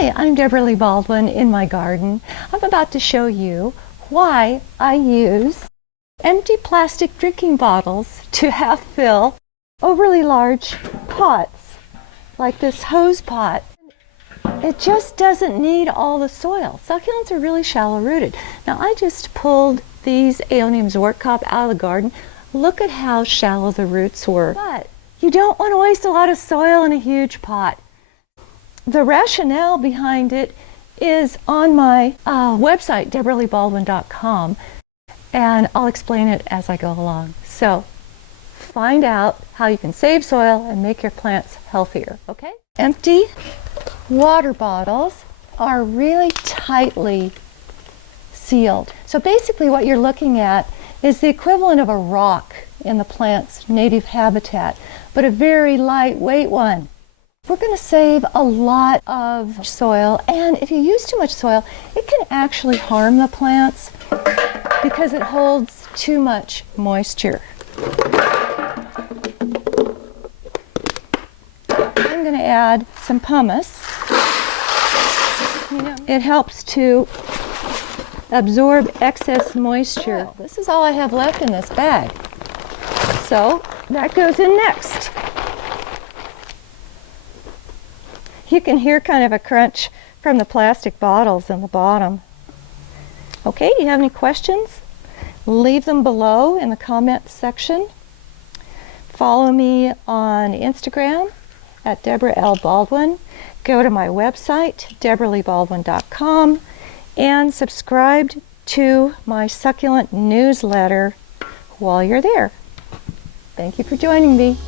Hi, I'm Debra Lee Baldwin in my garden. I'm about to show you why I use empty plastic drinking bottles to half fill overly large pots, like this hose pot. It just doesn't need all the soil. Succulents are really shallow rooted. Now I just pulled these Aeonium Zortkop out of the garden. Look at how shallow the roots were. But you don't want to waste a lot of soil in a huge pot. The rationale behind it is on my website, debraleebaldwin.com, and I'll explain it as I go along. So find out how you can save soil and make your plants healthier, okay? Empty water bottles are really tightly sealed. So basically what you're looking at is the equivalent of a rock in the plant's native habitat, but a very lightweight one. We're going to save a lot of soil, and if you use too much soil, it can actually harm the plants because it holds too much moisture. I'm going to add some pumice. It helps to absorb excess moisture. This is all I have left in this bag. So that goes in next. You can hear kind of a crunch from the plastic bottles in the bottom. Okay, do you have any questions? Leave them below in the comments section. Follow me on Instagram at Debra L. Baldwin. Go to my website, debraleebaldwin.com, and subscribe to my succulent newsletter while you're there. Thank you for joining me.